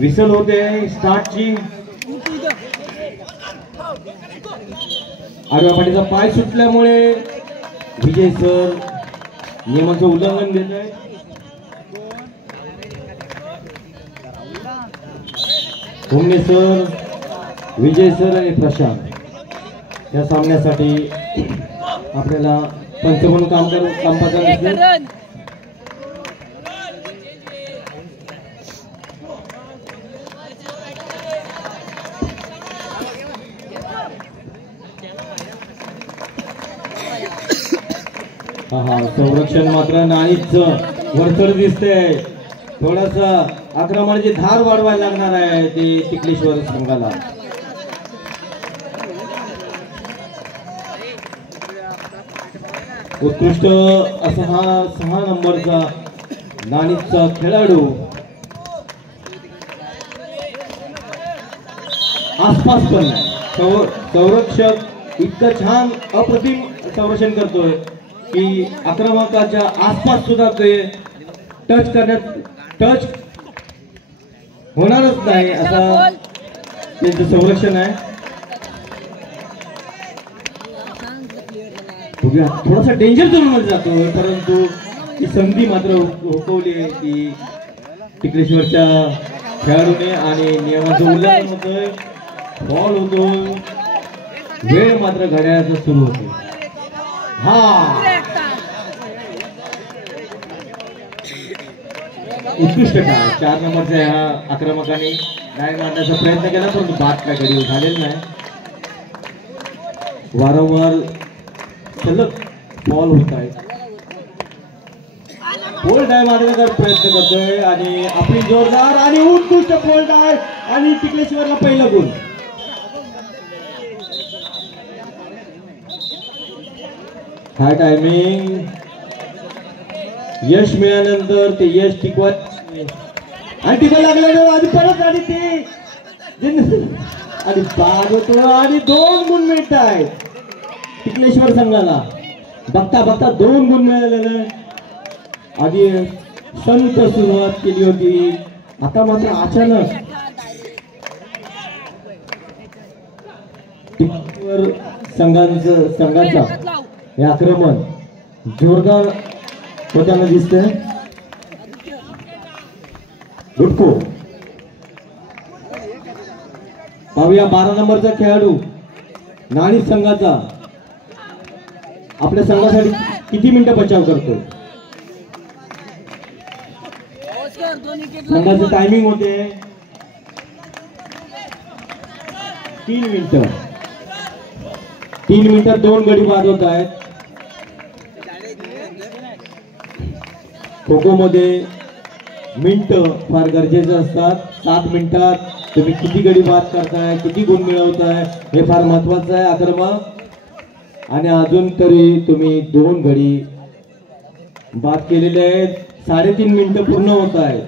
Whistle होते स्टार्टची आडव्या पाठीचा पाय सुटल्यामुळे विजय सर नियमाचं उल्लंघन देत आहे. भोंगणे सर, विजय सर आणि प्रशांत या सामन्यासाठी आपल्याला पंच म्हणून काम पाहताना दिसले. संरक्षण मात्र नाहीच वरचढ दिसते. थोडासा आक्रमणाची धार वाढवायला लागणार आहे ते टिकलेश्वर संघाला. उत्कृष्ट असा हा 6 नंबरचा नाणीचा खेळाडू आसपास पण नाही. संरक्षक इतकं छान अप्रतिम संरक्षण करतोय की आक्रमकाच्या आसपास सुद्धा ते टच होणारच नाही असं त्यांचं संरक्षण आहे. थोडासा डेंजर झोनमध्ये जातोय परंतु ही संधी मात्र हुकवली की टिकलेश्वरच्या खेळाडूने आणि नियमाचं उल्लंघन होतोय. बॉल होतो, वेळ मात्र घड्याळाचा सुरू होतो. उत्कृष्ट काय 4 नंबरच्या ह्या आक्रमकाने डाय मारण्याचा प्रयत्न केला परंतु बाद काय गडी झालेला नाही. वारंवार सलग बॉल होत आहे. पोल डाय मारण्याचा प्रयत्न करतोय आणि आपली जोरदार आणि उत्कृष्ट पोल डाय आणि टिकलेश्वरला पहिलं गुण. हाय टायमिंग यश मिळाल्यानंतर ते यश टिकवत आणि टिकायला लागल्यानंतर आधी परत आणि ते आणि बाद होतो आणि 2 गुण मिळत आहेत टिकलेश्वर संघाला. बघता बघता 2 गुण मिळालेले. आधी संत सुरुवात केली होती, आता मात्र अचानक टिकलेश्वर संघाचा हे आक्रमण जोरदार होताना दिसतंय. गुटको पाहूया 12 नंबरचा खेळाडू नाणी संघाचा आपल्या संघासाठी किती मिनिटं बचाव करतो. संघाचं टायमिंग होते 3 मिनिटं. 3 मिनिटात 2 गडी बाद होत आहेत. खो खो मध्ये मिनिटं फार गरजेचे असतात. 7 मिनिटात तुम्ही किती गडी बाद करताय, किती गुण मिळवताय हे फार महत्वाचं आहे आक्रमक. आणि अजून तरी तुम्ही 2 गडी बाद केलेले आहेत. 3.5 मिनिटं पूर्ण होत आहेत.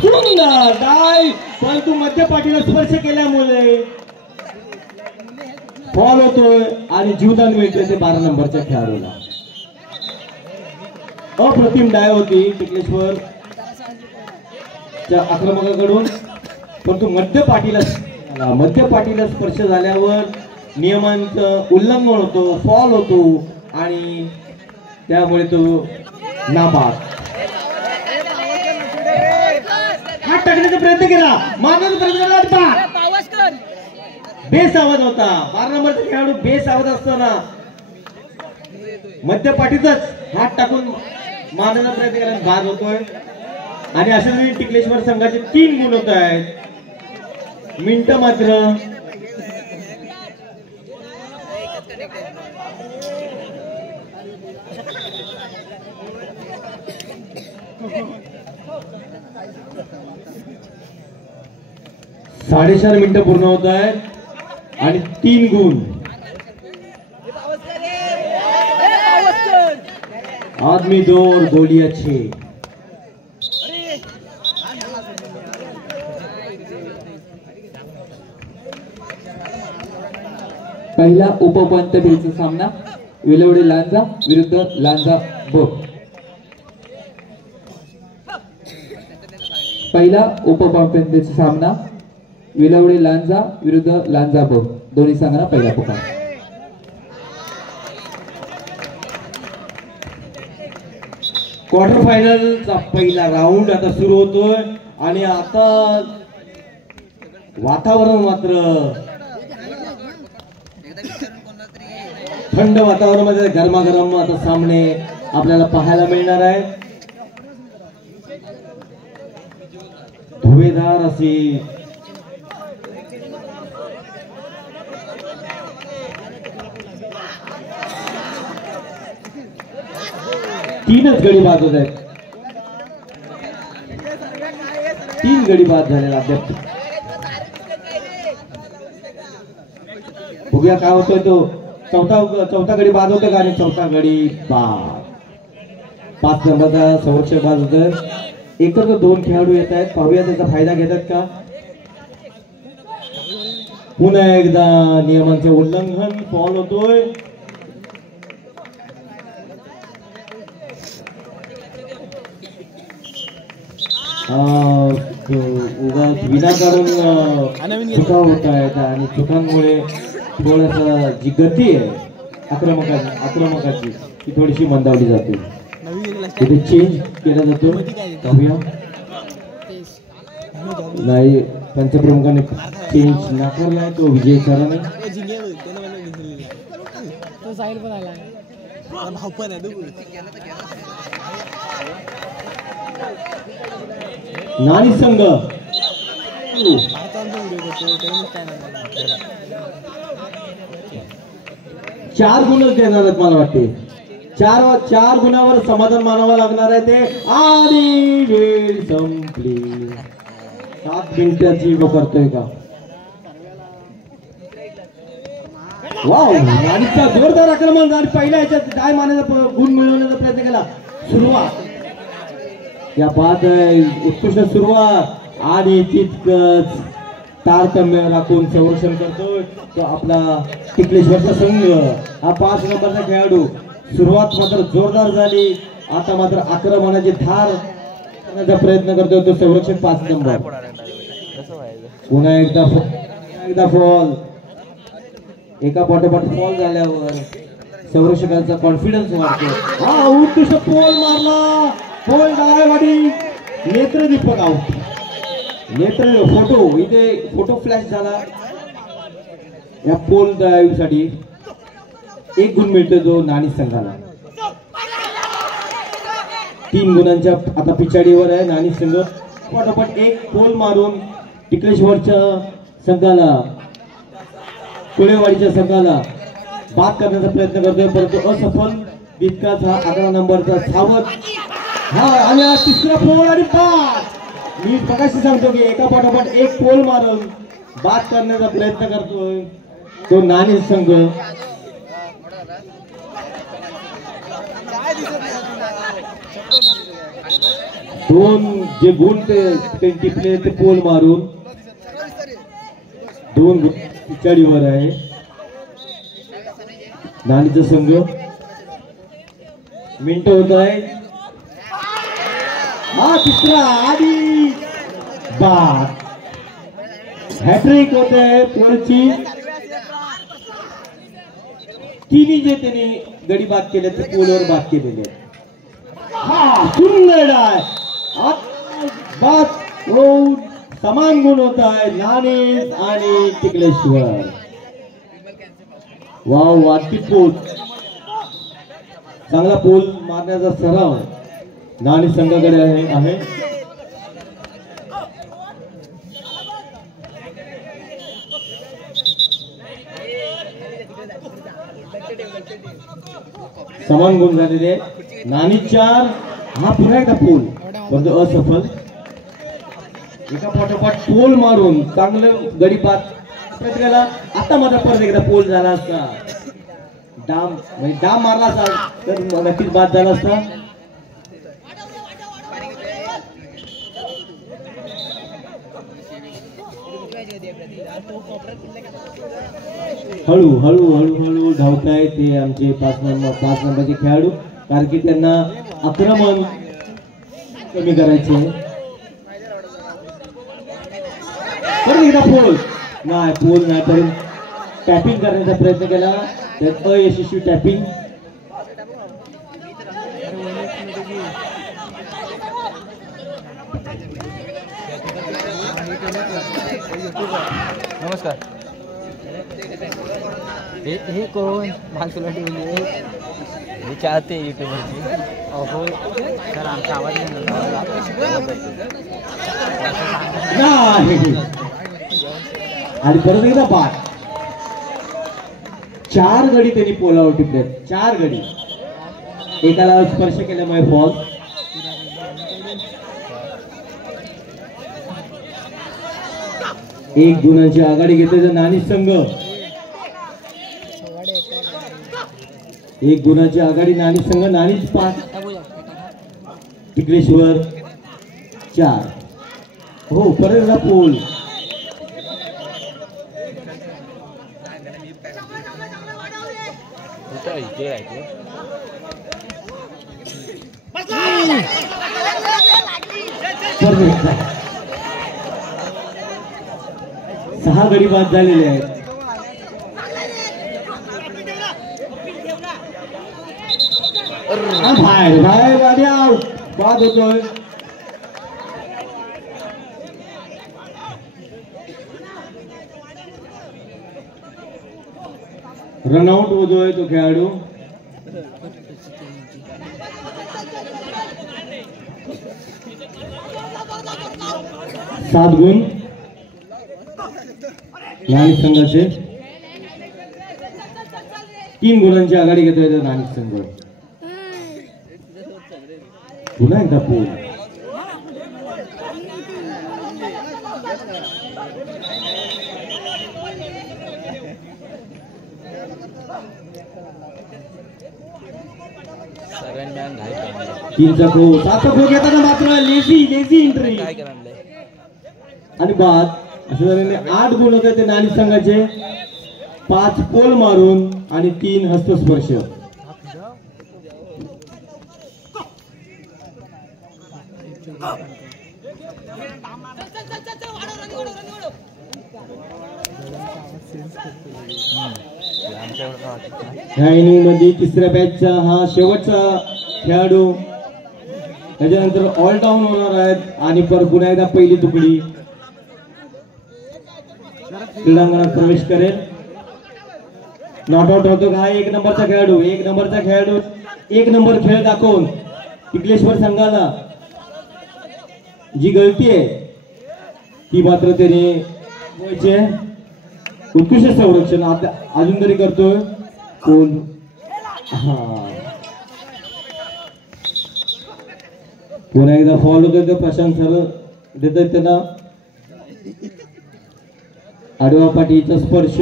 सुंदर डाय परंतु मध्यपाठीला स्पर्श केल्यामुळे फॉल होतोय आणि जीवदान मिळतोय ते 12 नंबरच्या खेळाडूला. अप्रतिम डाय होती टिकलेश्वर च्या आक्रमकाकडून परंतु मध्यपाठीला स्पर्श झाल्यावर नियमांचं उल्लंघन होतो, फॉल होतो आणि त्यामुळे तो नाबाद. हात टाकण्याचा प्रयत्न केला, मारण्याचा प्रयत्न केला, बेसावध होता 12 नंबरचा खेळाडू. बेसावध असताना मध्यपाठीतच हात टाकून मारण्याचा प्रयत्न केला, बाद होतोय. आणि अशा वेळी टिकलेश्वर संघाचे 3 गुण होत आहेत. मिनिटं मात्र साडेचार मिनिटं पूर्ण होत आहेत आणि 3 गुण. आदमी 2 और गोली अच्छी. पहिला उपउपांत्य फेरीचा सामना विलवडे लांजा विरुद्ध लांजा ब. पहिला उपउपांत्यचा सामना विलवडे लांजा विरुद्ध लांजा ब दोन्ही संघांना पहिला पुकार. क्वार्टर फायनलचा पहिला राऊंड आता सुरू होतोय आणि आता वातावरण मात्र थंड वातावरणामध्ये गरमागरम आता सामने आपल्याला पाहायला मिळणार आहे. धुवेदार अशी तीनच गडी बाद होत आहेत. 3 गडी बाद झालेला अद्याप. बघूया काय होतोय तो. चौथा गडी बाद होतोय का आणि चौथा गडी बाद. 5 नंबरचा संरक्षक बाद होतोय. एकत्र 2 खेळाडू येत आहेत. पाहूया त्याचा फायदा घेतात का. पुन्हा एकदा नियमांचे उल्लंघन फॉल होतोय. उगाच विनाकारण चुका होत आहेत आणि चुकांमुळे थोडस जी गती आहे आक्रमकाची ती थोडीशी मंदावली जाते. तिथे चेंज केला जातो. पाहूया. नाही पंचप्रमुखाने चेंज नाकारलाय तो विजय सरांनी. नाणी संघ 4 गुणच देणार आहेत मला वाटते. 4 गुणावर समाधान मानावं लागणार आहे ते. आणि वेळ संपली. 7 मिनिटाची करतोय का. वाव. नाणीचा जोरदार आक्रमण आणि पहिल्या ह्याच्यात काय मानायचा गुण मिळवण्याचा प्रयत्न केला. सुरुवात या बाद उत्कृष्ट सुरुवात आणि तितकंच तारतम्य राखून संरक्षण करतोय तो आपला टिकलेश्वरचा संघ. हा 5 नंबरचा खेळाडू. सुरुवात मात्र जोरदार झाली. आता मात्र आक्रमणाची धार करण्याचा प्रयत्न करतोय तो संरक्षक 5 नंबर. पुन्हा एकदा फॉल. एका पाठोपाठ फॉल झाल्यावर संरक्षकांचा कॉन्फिडन्स वाढतो. हा उत्कृष्ट पोल मारला. पोल डायवाडी. नेत्रदीपक आउट. फोटो इथे फोटो फ्लॅश झाला. या पोल ड्राईव्ह साठी 1 गुण मिळतो जो नाणी संघाला. 3 गुणांच्या आता पिछाडीवर आहे नाणी संघ. पाठोपाठ 1 पोल मारून टिकलेश्वरच्या संघाला कोळेवाडीच्या संघाला बाद करण्याचा प्रयत्न करतोय परंतु असफल. तितकाच हा 11 नंबरचा सावध. हा आणि हा 3रा पोल आणि बाद. मी प्रकाशी सांगतो की एका पाठोपाठ 1 पोल मारून बाद करण्याचा प्रयत्न करतोय तो नाणी संघ. दोन जे गुण ते टिपले ते पोल मारून 2 गुण पिछाडीवर आहे नाणीचा संघ. मिनिट होत आहे. हा 3रा आणि बाद. हॅट्रिक होते पोलची. 3 जे त्यांनी गडी बाद केले ते पोलवर बाद केलेले. हा सुंदर आहे. बाद होऊन समान गुण होत आहे नाणी आणि टिकलेश्वर. वाव. वाटती पोल. चांगला पोल मारण्याचा सराव नाणी संघाकडे आहे. समान गुण झालेले. नाणी 4. हा पुन्हा एकदा पोल परंतु असफल. एका पाठोपाठ पोल मारून चांगलं गडी बाद प्रयत्नाला. आता मात्र परत एकदा पोल झाला असता. डाम मारला असता तर नक्कीच बाद झाला असता. हळू धावताय ते आमचे 5 नंबरचे खेळाडू. कारण की त्यांना आक्रमण कमी करायचे. एकदा पोल नाही, पोल नाही, पण टॅपिंग करण्याचा प्रयत्न केला, त्यात अयशस्वी टॅपिंग. नमस्कार. हे कोण माणसाला ठेवली हे चाहते युट्यूबवरची. हो सर, आमचा आवाज नाही. आणि परत एकदा बाद. 4 गडी त्यांनी पोलावर टिपलेत, 4 गडी. एकाला स्पर्श केल्यामुळे फॉल. एक गुणांची आघाडी घेतोय नाणी संघ. 1 गुणाची आघाडी नाणी संघ. नाणीच 5, टिकलेश्वर 4. हो, परत पोल. सहा गडी बाद झालेले आहेत. बाहेर बाहेर गाडी आउट. बाद होतोय. रनआउट होतोय तो खेळाडू. सात गुण नाणिक संघाचे. 3 गुणांची आघाडी घेतोय नाणिक संघ. पुन्हा एकदा पोल. तीनचा गो, 7चा गो घेताना मात्र लेझी एंट्री आणि बाद. अशा झाल्याने 8 गुण होते ते नाणिक संघाचे. 5 पोल मारून आणि 3 हस्तस्पर्श. ह्या इनिंग मध्ये तिसऱ्या बॅचचा हा शेवटचा खेळाडू. त्याच्यानंतर ऑल डाऊन होणार आहेत आणि पुन्हा एकदा पहिली तुकडी क्रीडांगणात प्रवेश करेल. नॉट आउट होतो का 1 नंबरचा खेळाडू. 1 नंबरचा खेळाडू 1 नंबर खेळ दाखवून टिकलेश्वर संघाला जी गळती आहे ती मात्र त्याने उत्कृष्ट संरक्षण आता अजून तरी करतोय. कोण पुन्हा एकदा फॉल होतोय तो प्रशांत सर देत त्यांना. आडवा पाठीचा स्पर्श,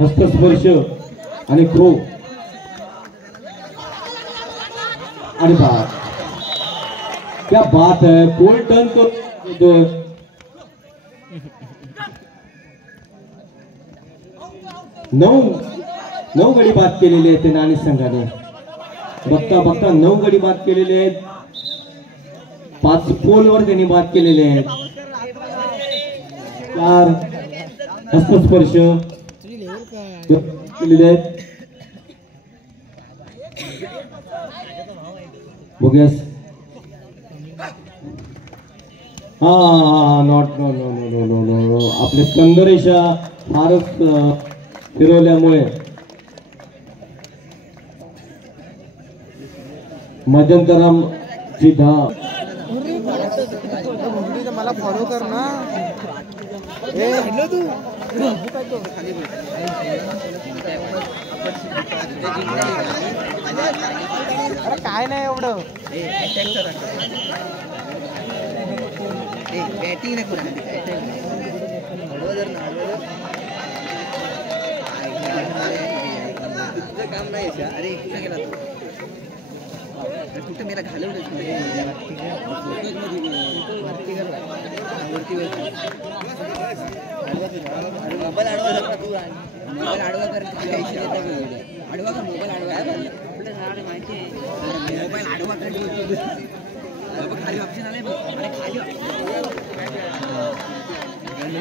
हस्तस्पर्श आणि थ्रो आणि बाद. क्या बात है, गोल टर्न करून 9 गडी बाद केलेले आहेत ते नाणिक संघाने. बघता बघता 9 गडी बाद केलेले आहेत. 5 पोलवर त्यांनी बाद केलेले आहेत. 4 हस्तस्पर्श केलेले आहेत. बघूयास. Not no no no no no no. आपले स्कंदरेषा फारच फिरवल्यामुळे मध्यंतराची धाव. मला फॉलो कर ना. अरे काय नाही एवढं बॅटिंग काम नाही. अरे कुठं गेला कुठं मेला घालवलं मोबाईल आडवा तू मोबाईल आडवा कर. आडवा कर मोबाईल आडवा आपल्याला माहिती आहे. मोबाईल आडवा कर खाली ऑप्शन आले. खाली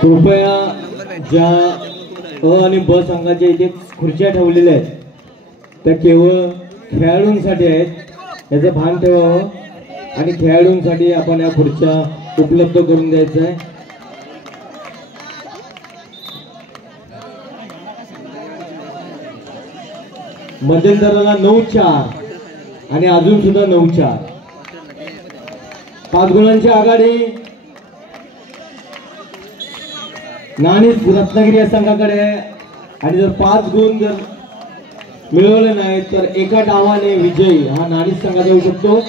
कृपया ज्या अ आणि ब संघाच्या इथे खुर्च्या ठेवलेल्या आहेत त्या केवळ खेळाडूंसाठी आहेत याचं भान ठेवावं आणि खेळाडूंसाठी आपण या खुर्च्या उपलब्ध करून द्यायचं आहे. मध्यंतराला 9-4 आणि अजून सुद्धा 9-4 5 गुणांची आघाडी नाणीच रत्नागिरी या संघाकडे आहे आणि जर 5 गुण जर मिळवले नाही तर एका डावाने विजयी हा नाणीच संघाचा होऊ शकतो.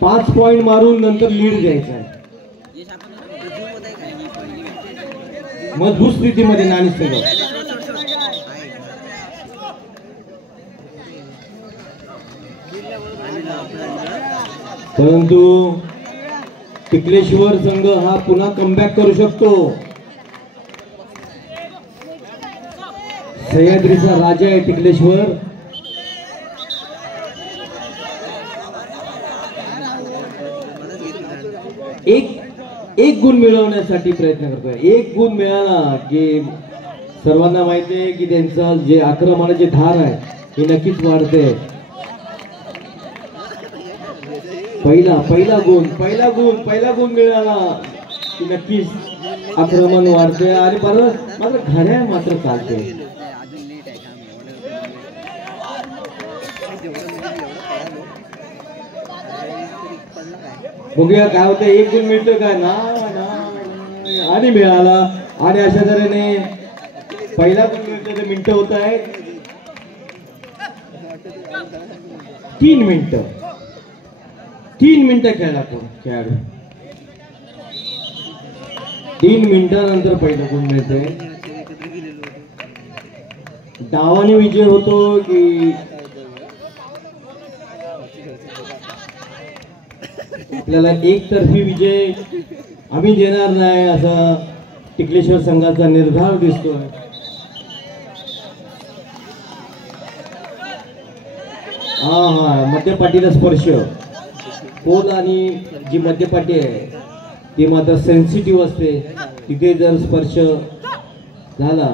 5 पॉइंट मारून नंतर लीड द्यायचा आहे. मजबूत स्थितीमध्ये नाणीच संघ परंतु टिकलेश्वर संघ हा पुन्हा कमबॅक करू शकतो. सह्याद्रीचा राजा आहे टिकलेश्वर. एक गुण मिळवण्यासाठी प्रयत्न करतोय. 1 गुण मिळाला की सर्वांना माहिती आहे की त्यांचा जे आक्रमणाची धार आहे ही नक्कीच वाढते. पहिला गुण मिळाला की नक्कीच आक्रमण वाढते आणि परत मात्र घड्याळ मात्र चालते. बघूया काय होतं. 1 गुण मिळतोय काय ना आणि मिळाला आणि अशा तऱ्हेने पहिला गुण मिळतोय. ते मिनिटं होत आहेत 3 मिनिटं. 3 मिनिटं खेळला खेळाडू. 3 मिनिटानंतर पहिलं गुण मिळतंय. डावाने विजय होतो की आपल्याला एकतर्फी विजय आम्ही देणार नाही असा टिकलेश्वर संघाचा निर्धार दिसतोय. हा मध्यपाठीचा स्पर्श पोल आणि जी मध्यपाठी आहे ती मात्र सेन्सिटिव्ह असते. तिथे जर स्पर्श झाला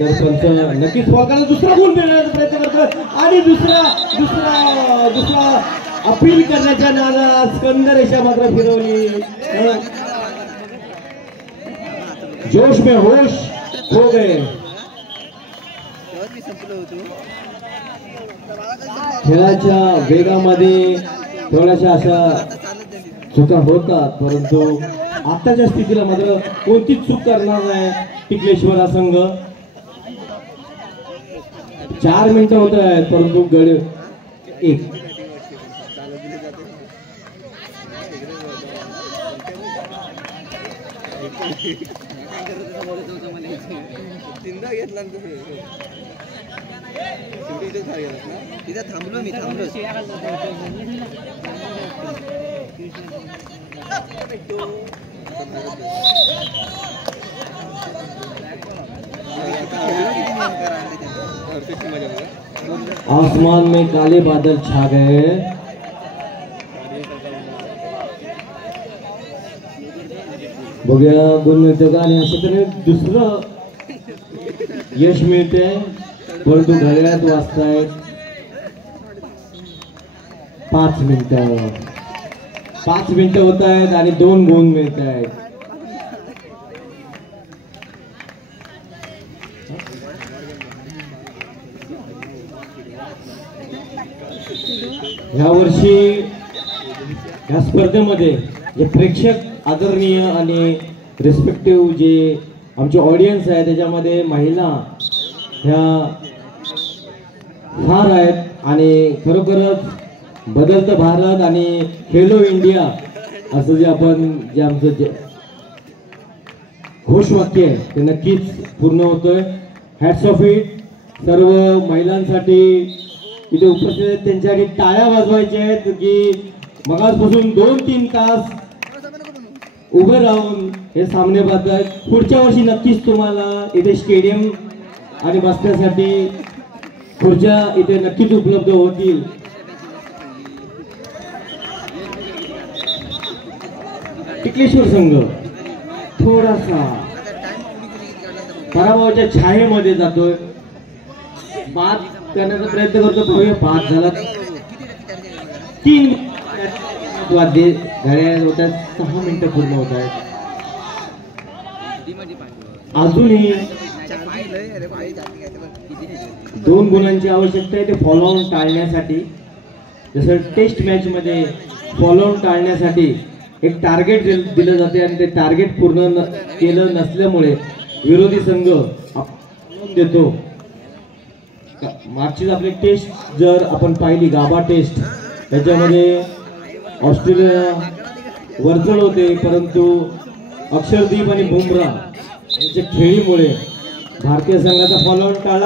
तर पंच नक्कीच फॉल. दुसरा गुण मिळवण्याचा प्रयत्न करतो आणि दुसरा अपील करण्याच्या नादात स्कंदरेषा मात्र फिरवली. जोश में होश खो गए. खेळाच्या वेगामध्ये थोड्याशा अशा चुका होतात परंतु आताच्या स्थितीला मात्र कोणतीच चूक करणार नाही टिकलेश्वर हा संघ. 4 मिनिटं होत आहेत परंतु गड 1. थांबलो मी थांबलो. आसमान में काले बादल छा गए. बघूया गुण मिळतं का आणि असं तरी दुसरं यश मिळते परंतु घड्याळात वाजतायत 5 मिनिटं होत आहेत आणि 2 गुण मिळत आहेत. ह्या वर्षी ह्या स्पर्धेमध्ये जे प्रेक्षक आदरणीय आणि रिस्पेक्टिव्ह जे आमचे ऑडियन्स आहे त्याच्यामध्ये महिला ह्या फार आहेत आणि खरोखरच बदलतं भारत आणि खेलो इंडिया असं जे आमचं घोषवाक्य आहे ते नक्कीच पूर्ण होतोय. हॅट्स ऑफ इट सर्व महिलांसाठी इथे उपस्थित आहेत त्यांच्यासाठी टाळ्या वाजवायच्या आहेत की मगासपासून 2-3 तास उभे राहून हे सामने पाहतात. पुढच्या वर्षी नक्कीच तुम्हाला इथे स्टेडियम आणि बसण्यासाठी खुर्च्या इथे नक्कीच उपलब्ध होतील. टिकलेश्वर संघ थोडासा पराभवाच्या छायेमध्ये जातोय. बाद करण्याचा प्रयत्न करतो. पाहूया बाद झाला. 3 वाद्य घड्याळ होत्या. 6 मिनिटं पूर्ण होत आहेत. अजूनही 2 गुणांची आवश्यकता आहे ते फॉलो ऑन टाळण्यासाठी. जसं टेस्ट मॅच मध्ये फॉलो ऑन टाळण्यासाठी एक टार्गेट दिलं जाते आणि ते टार्गेट पूर्ण केलं नसल्यामुळे विरोधी संघ देतो. मागचीच आपली टेस्ट जर आपण पाहिली गाभा टेस्ट त्याच्यामध्ये ऑस्ट्रेलिया वरचढ होते, परंतु अक्षरदीप आणि बुमराह यांच्या खेळीमुळे भारतीय संघाचा फॉलो ऑन टाळला.